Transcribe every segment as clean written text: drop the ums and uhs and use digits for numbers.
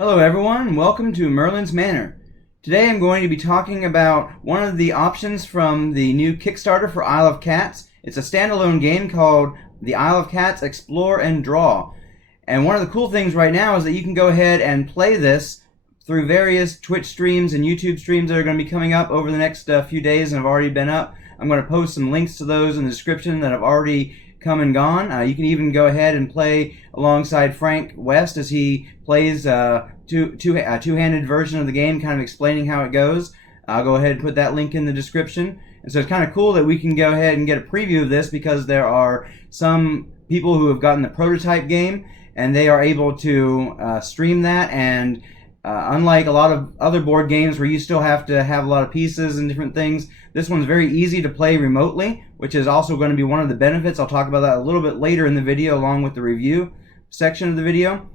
Hello everyone, and welcome to Merlin's Manor. Today I'm going to be talking about one of the options from the new Kickstarter for Isle of Cats. It's a standalone game called The Isle of Cats Explore and Draw. And one of the cool things right now is that you can go ahead and play this through various Twitch streams and YouTube streams that are going to be coming up over the next few days and have already been up. I'm going to post some links to those in the description that have already come and gone. You can even go ahead and play alongside Frank West as he plays a two-handed version of the game, kind of explaining how it goes. I'll go ahead and put that link in the description. And so it's kind of cool that we can go ahead and get a preview of this because there are some people who have gotten the prototype game and they are able to stream that. And unlike a lot of other board games where you still have to have a lot of pieces and different things, this one's very easy to play remotely, which is also going to be one of the benefits. I'll talk about that a little bit later in the video along with the review section of the video.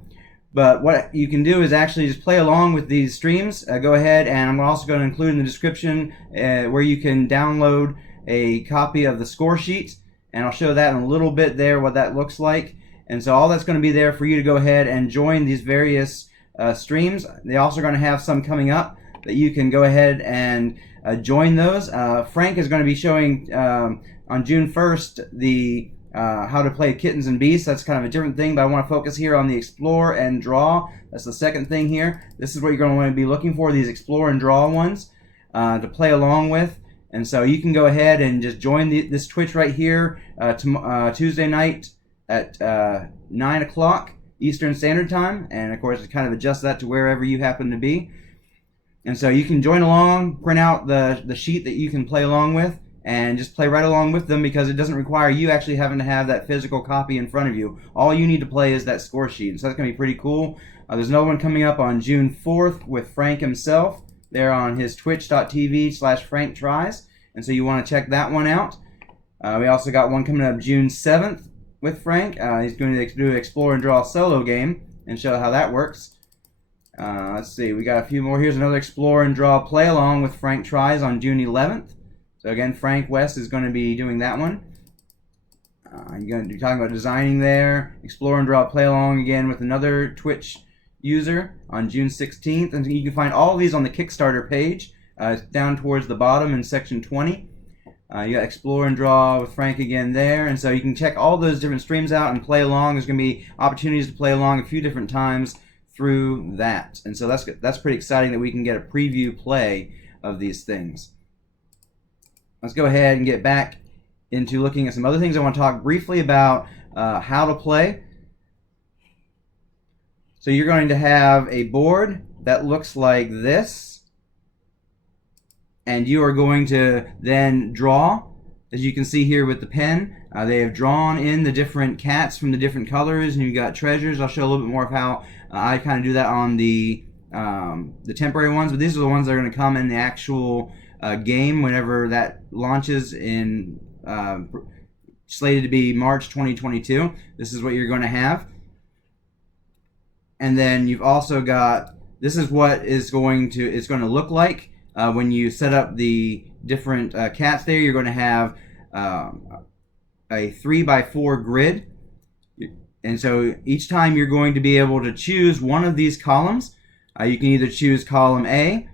But what you can do is actually just play along with these streams. Go ahead, and I'm also going to include in the description where you can download a copy of the score sheet, and I'll show that in a little bit there what that looks like. And so all that's going to be there for you to go ahead and join these various streams. They're also going to have some coming up that you can go ahead and join those. Frank is going to be showing on June 1st the how to play Kittens and Beasts. That's kind of a different thing, but I want to focus here on the Explore and Draw. That's the second thing here. This is what you're going to want to be looking for, these Explore and Draw ones to play along with. And so you can go ahead and just join this Twitch right here Tuesday night at 9 o'clock Eastern Standard Time. And of course, kind of adjust that to wherever you happen to be. And so you can join along, print out the sheet that you can play along with, and just play right along with them because it doesn't require you actually having to have that physical copy in front of you. All you need to play is that score sheet. And so that's going to be pretty cool. There's another one coming up on June 4th with Frank himself. They're on his twitch.tv/FrankTries. And so you want to check that one out. We also got one coming up June 7th with Frank. He's going to do an Explore and Draw solo game and show how that works. Let's see, we got a few more. Here's another Explore and Draw play along with Frank Tries on June 11th. So again, Frank West is going to be doing that one. You're going to be talking about designing there. Explore and Draw play along again with another Twitch user on June 16th. And you can find all of these on the Kickstarter page down towards the bottom in section 20. You got Explore and Draw with Frank again there. And so you can check all those different streams out and play along. There's going to be opportunities to play along a few different times through that. And so that's pretty exciting that we can get a preview play of these things. Let's go ahead and get back into looking at some other things. I want to talk briefly about how to play. So you're going to have a board that looks like this, and you are going to then draw. As you can see here with the pen, they have drawn in the different cats from the different colors, and you've got treasures. I'll show a little bit more of how I kind of do that on the temporary ones, but these are the ones that are going to come in the actual game whenever that launches in slated to be March 2022. This is what you're going to have. And then you've also got, this is what it's going to look like when you set up the different cats there. You're going to have a 3x4 grid. And so each time you're going to be able to choose one of these columns. You can either choose column A,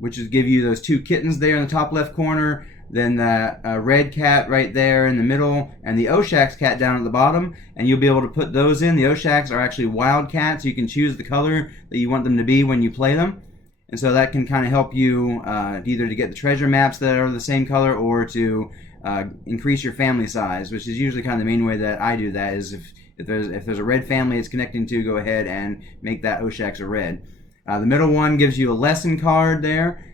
which is give you those two kittens there in the top left corner, then that red cat right there in the middle, and the Oshax cat down at the bottom, and you'll be able to put those in. The Oshax are actually wild cats. You can choose the color that you want them to be when you play them, and so that can kind of help you either to get the treasure maps that are the same color or to increase your family size, which is usually kind of the main way that I do that. Is if there's a red family it's connecting to, go ahead and make that Oshax a red. The middle one gives you a lesson card there,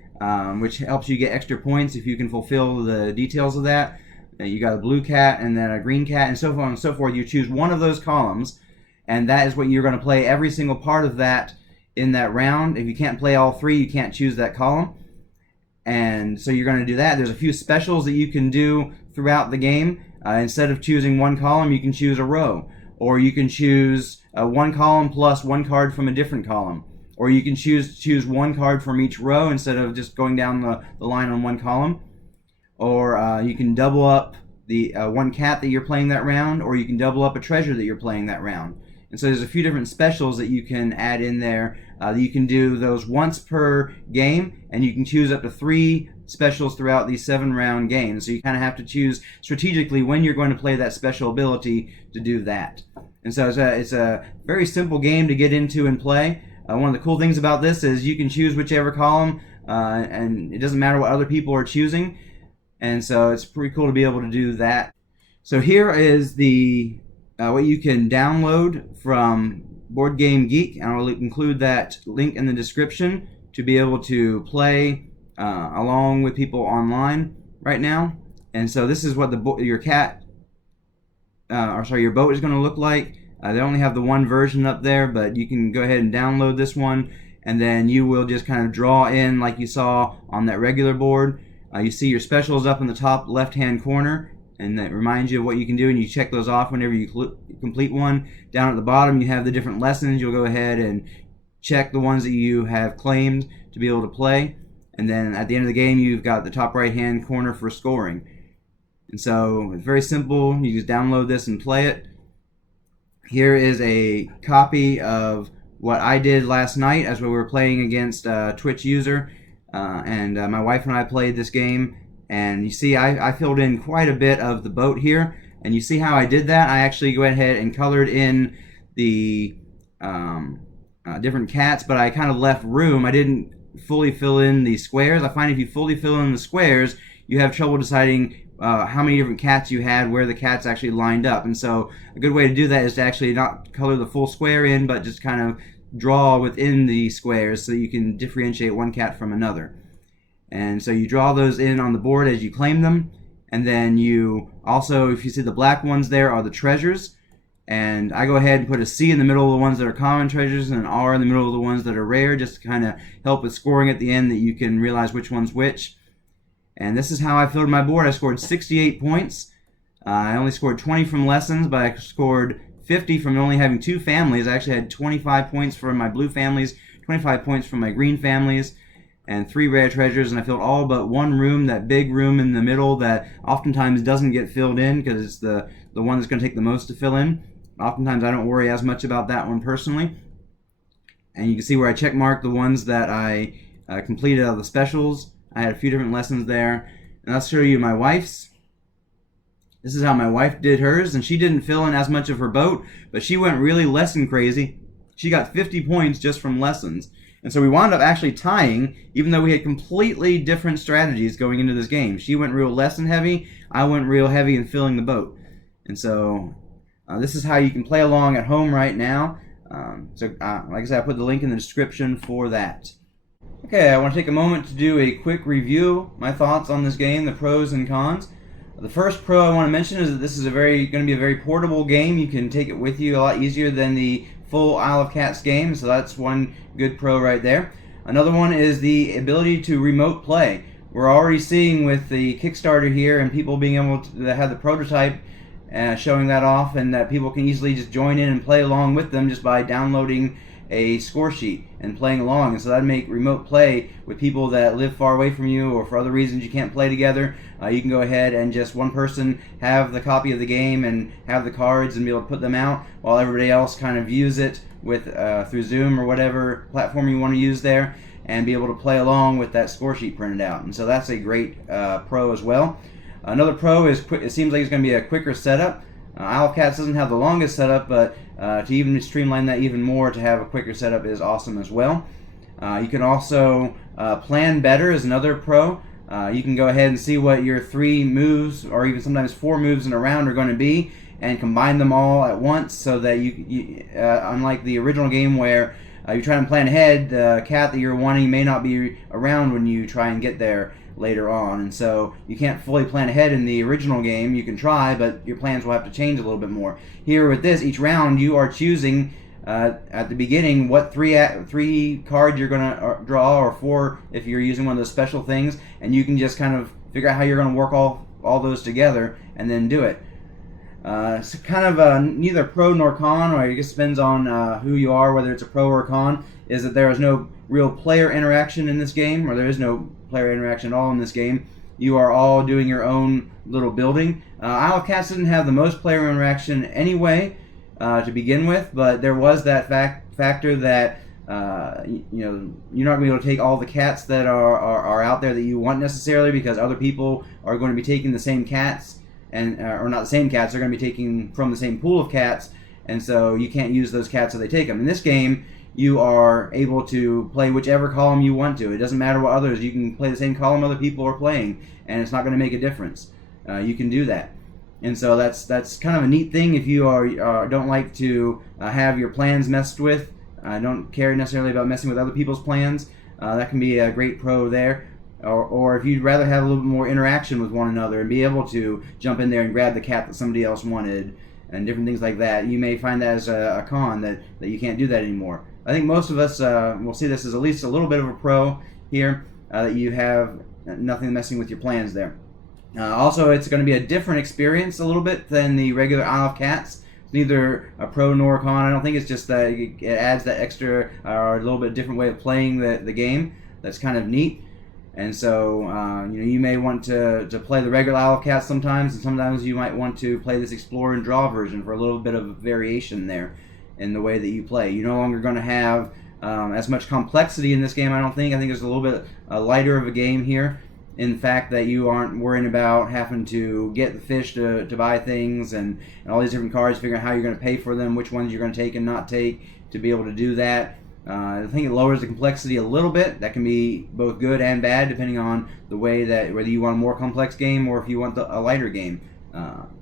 which helps you get extra points if you can fulfill the details of that. You got a blue cat and then a green cat and so on and so forth. You choose one of those columns, and that is what you're going to play every single part of that in that round. If you can't play all three, you can't choose that column. And so you're going to do that. There's a few specials that you can do throughout the game. Instead of choosing one column, you can choose a row. Or you can choose one column plus one card from a different column. Or you can choose one card from each row instead of just going down the line on one column. Or you can double up the one cat that you're playing that round, or you can double up a treasure that you're playing that round. And so there's a few different specials that you can add in there. You can do those once per game, and you can choose up to 3 specials throughout these 7-round games. So you kind of have to choose strategically when you're going to play that special ability to do that. And so it's a very simple game to get into and play. One of the cool things about this is you can choose whichever column, and it doesn't matter what other people are choosing. And so it's pretty cool to be able to do that. So here is the what you can download from BoardgameGeek, and I'll include that link in the description to be able to play along with people online right now. And so this is what your boat is going to look like. They only have the one version up there, but you can go ahead and download this one, and then you will just kind of draw in like you saw on that regular board. You see your specials up in the top left-hand corner, and that reminds you of what you can do, and you check those off whenever you complete one. Down at the bottom, you have the different lessons. You'll go ahead and check the ones that you have claimed to be able to play, and then at the end of the game, you've got the top right-hand corner for scoring. And so it's very simple. You just download this and play it. Here is a copy of what I did last night as we were playing against a Twitch user, and my wife and I played this game. And you see I filled in quite a bit of the boat here, and you see how I did that? I actually went ahead and colored in the different cats, but I kind of left room. I didn't fully fill in the squares. I find if you fully fill in the squares, you have trouble deciding how many different cats you had, where the cats actually lined up. And so a good way to do that is to actually not color the full square in, but just kind of draw within the squares so you can differentiate one cat from another. And so you draw those in on the board as you claim them, and then you also, if you see the black ones there, are the treasures. And I go ahead and put a C in the middle of the ones that are common treasures and an R in the middle of the ones that are rare, just to kind of help with scoring at the end, that you can realize which one's which. And this is how I filled my board. I scored 68 points. I only scored 20 from lessons, but I scored 50 from only having 2 families. I actually had 25 points from my blue families, 25 points from my green families, and 3 rare treasures. And I filled all but 1 room, that big room in the middle that oftentimes doesn't get filled in because it's the one that's going to take the most to fill in. Oftentimes I don't worry as much about that one personally. And you can see where I check marked the ones that I completed out of the specials. I had a few different lessons there. And I'll show you my wife's. This is how my wife did hers, and she didn't fill in as much of her boat, but she went really lesson crazy. She got 50 points just from lessons. And so we wound up actually tying, even though we had completely different strategies going into this game. She went real lesson heavy, I went real heavy in filling the boat. And so this is how you can play along at home right now. Like I said, I put the link in the description for that. Okay, I want to take a moment to do a quick review, my thoughts on this game, the pros and cons. The first pro I want to mention is that this is going to be a very portable game. You can take it with you a lot easier than the full Isle of Cats game, so that's one good pro right there. Another one is the ability to remote play. We're already seeing with the Kickstarter here and people being able to have the prototype showing that off, and that people can easily just join in and play along with them just by downloading a score sheet and playing along. And so that'd make remote play with people that live far away from you, or for other reasons you can't play together. You can go ahead and just one person have the copy of the game and have the cards and be able to put them out while everybody else kind of views it with through Zoom or whatever platform you want to use there, and be able to play along with that score sheet printed out. And so that's a great pro as well. Another pro is it seems like it's going to be a quicker setup. Isle of Cats doesn't have the longest setup, but to even streamline that even more, to have a quicker setup is awesome as well. You can also plan better is another pro. You can go ahead and see what your 3 moves, or even sometimes 4 moves in a round, are going to be, and combine them all at once, so that you unlike the original game where you try and plan ahead, the cat that you're wanting may not be around when you try and get there later on, and so you can't fully plan ahead in the original game. You can try, but your plans will have to change a little bit more. Here with this, each round you are choosing at the beginning what 3 cards you're going to draw, or 4 if you're using one of those special things, and you can just kind of figure out how you're going to work all those together and then do it. It's kind of neither pro nor con, or it just depends on who you are, whether it's a pro or a con, is that there is no real player interaction in this game, or there is no player interaction at all in this game. You are all doing your own little building. Isle of Cats didn't have the most player interaction anyway, to begin with, but there was that factor that you're not going to be able to take all the cats that are out there that you want necessarily, because other people are going to be taking the same cats, and or not the same cats, they're going to be taking from the same pool of cats, and so you can't use those cats if they take them. In this game, you are able to play whichever column you want to. It doesn't matter what others, you can play the same column other people are playing, and it's not going to make a difference. You can do that. And so that's kind of a neat thing if you don't like to have your plans messed with. Don't care necessarily about messing with other people's plans. That can be a great pro there. Or if you'd rather have a little bit more interaction with one another and be able to jump in there and grab the cat that somebody else wanted and different things like that, you may find that as a con that you can't do that anymore. I think most of us will see this as at least a little bit of a pro here, that you have nothing messing with your plans there. Also, it's going to be a different experience a little bit than the regular Isle of Cats. It's neither a pro nor a con. I don't think it's just that it adds that extra or a little bit different way of playing the game that's kind of neat. And so you may want to play the regular Isle of Cats sometimes, and sometimes you might want to play this explore and draw version for a little bit of variation there in the way that you play. You're no longer going to have as much complexity in this game, I don't think. I think it's a little bit lighter of a game here, in the fact that you aren't worrying about having to get the fish to buy things and all these different cards, figuring out how you're going to pay for them, which ones you're going to take and not take to be able to do that. I think it lowers the complexity a little bit. That can be both good and bad depending on the way that, whether you want a more complex game or if you want a lighter game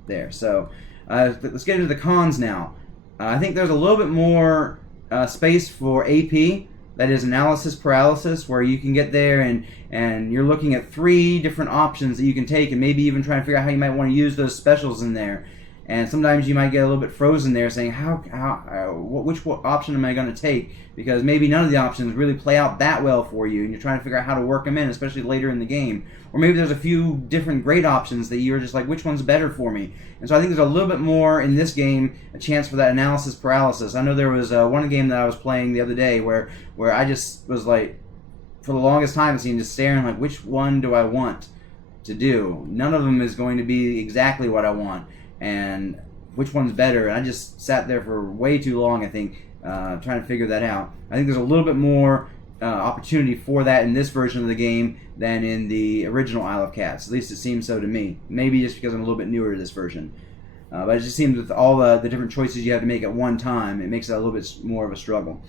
there. So let's get into the cons now. I think there's a little bit more space for AP, that is analysis paralysis, where you can get there and you're looking at 3 different options that you can take and maybe even try and figure out how you might want to use those specials in there. And sometimes you might get a little bit frozen there saying, which option am I going to take? Because maybe none of the options really play out that well for you, and you're trying to figure out how to work them in, especially later in the game. Or maybe there's a few different great options that you're just like, which one's better for me? And so I think there's a little bit more in this game, a chance for that analysis paralysis. I know there was one game that I was playing the other day where I just was like, for the longest time, it seemed just staring like, which one do I want to do? None of them is going to be exactly what I want. And which one's better? And I just sat there for way too long, I think, trying to figure that out. I think there's a little bit more opportunity for that in this version of the game than in the original Isle of Cats. At least it seems so to me. Maybe just because I'm a little bit newer to this version. But it just seems with all the different choices you have to make at one time, it makes it a little bit more of a struggle.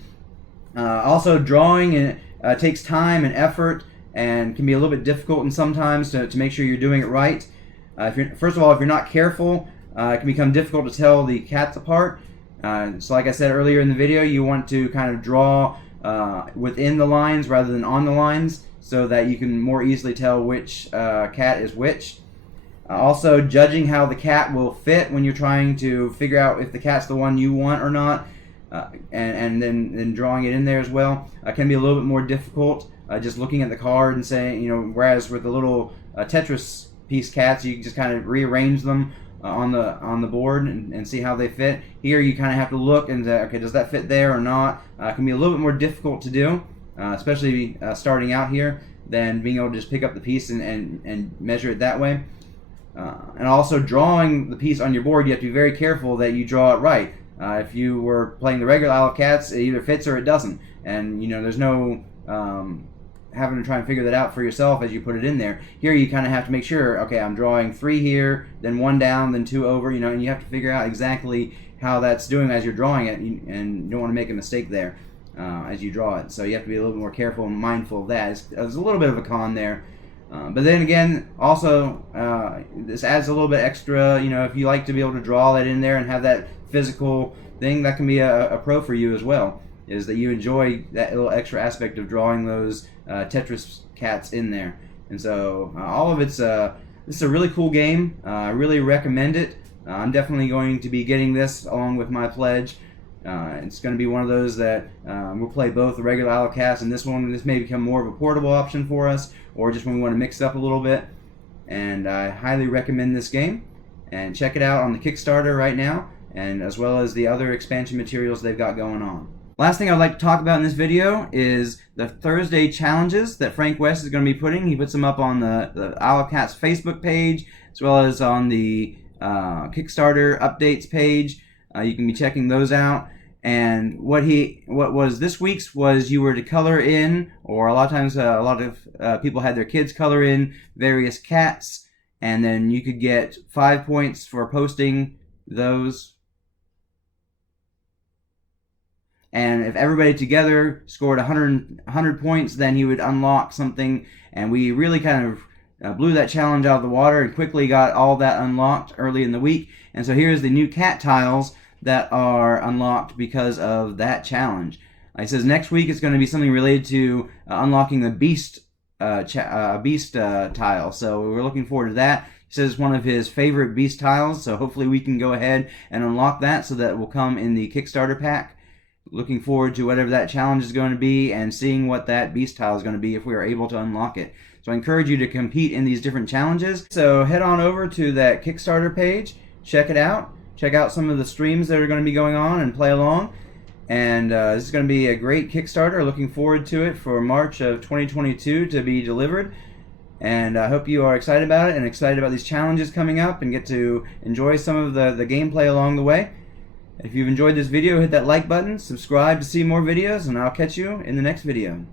Also, drawing takes time and effort and can be a little bit difficult and sometimes to make sure you're doing it right. First of all, if you're not careful, it can become difficult to tell the cats apart. So like I said earlier in the video, you want to kind of draw within the lines rather than on the lines so that you can more easily tell which cat is which. Also, judging how the cat will fit when you're trying to figure out if the cat's the one you want or not, and then drawing it in there as well, can be a little bit more difficult. Just looking at the card and saying, whereas with the little Tetris piece cats, you can just kind of rearrange them on the board and see how they fit. Here you kind of have to look and say, okay, does that fit there or not? It can be a little bit more difficult to do, especially starting out here, than being able to just pick up the piece and measure it that way. And also drawing the piece on your board, you have to be very careful that you draw it right. If you were playing the regular Isle of Cats, it either fits or it doesn't. And there's no having to try and figure that out for yourself as you put it in there. Here you kind of have to make sure, okay, I'm drawing 3 here, then 1 down, then 2 over, and you have to figure out exactly how that's doing as you're drawing it, and you don't want to make a mistake there as you draw it. So you have to be a little bit more careful and mindful of that. It's a little bit of a con there. But then again, also, this adds a little bit extra, if you like to be able to draw that in there and have that physical thing, that can be a pro for you as well, is that you enjoy that little extra aspect of drawing those Tetris cats in there. And so all of it's, this is a really cool game. I really recommend it. I'm definitely going to be getting this along with my pledge. It's going to be one of those that we'll play both the regular Isle of Cats and this one. This may become more of a portable option for us, or just when we want to mix it up a little bit. And I highly recommend this game. And check it out on the Kickstarter right now, and as well as the other expansion materials they've got going on. Last thing I'd like to talk about in this video is the Thursday challenges that Frank West is going to be putting. He puts them up on the Isle of Cats Facebook page, as well as on the Kickstarter updates page. You can be checking those out. And what was this week's was you were to color in, or a lot of times a lot of people had their kids color in various cats, and then you could get 5 points for posting those. And if everybody together scored 100 points, then you would unlock something. And we really kind of blew that challenge out of the water and quickly got all that unlocked early in the week. And so here's the new cat tiles that are unlocked because of that challenge. It says next week it's going to be something related to unlocking the beast tile. So we're looking forward to that. He says it's one of his favorite beast tiles, so hopefully we can go ahead and unlock that so that it will come in the Kickstarter pack. Looking forward to whatever that challenge is going to be and seeing what that beast tile is going to be if we are able to unlock it. So I encourage you to compete in these different challenges. So head on over to that Kickstarter page, check it out. Check out some of the streams that are going to be going on and play along. And this is going to be a great Kickstarter. Looking forward to it for March of 2022 to be delivered. And I hope you are excited about it and excited about these challenges coming up and get to enjoy some of the gameplay along the way. If you've enjoyed this video, hit that like button, subscribe to see more videos, and I'll catch you in the next video.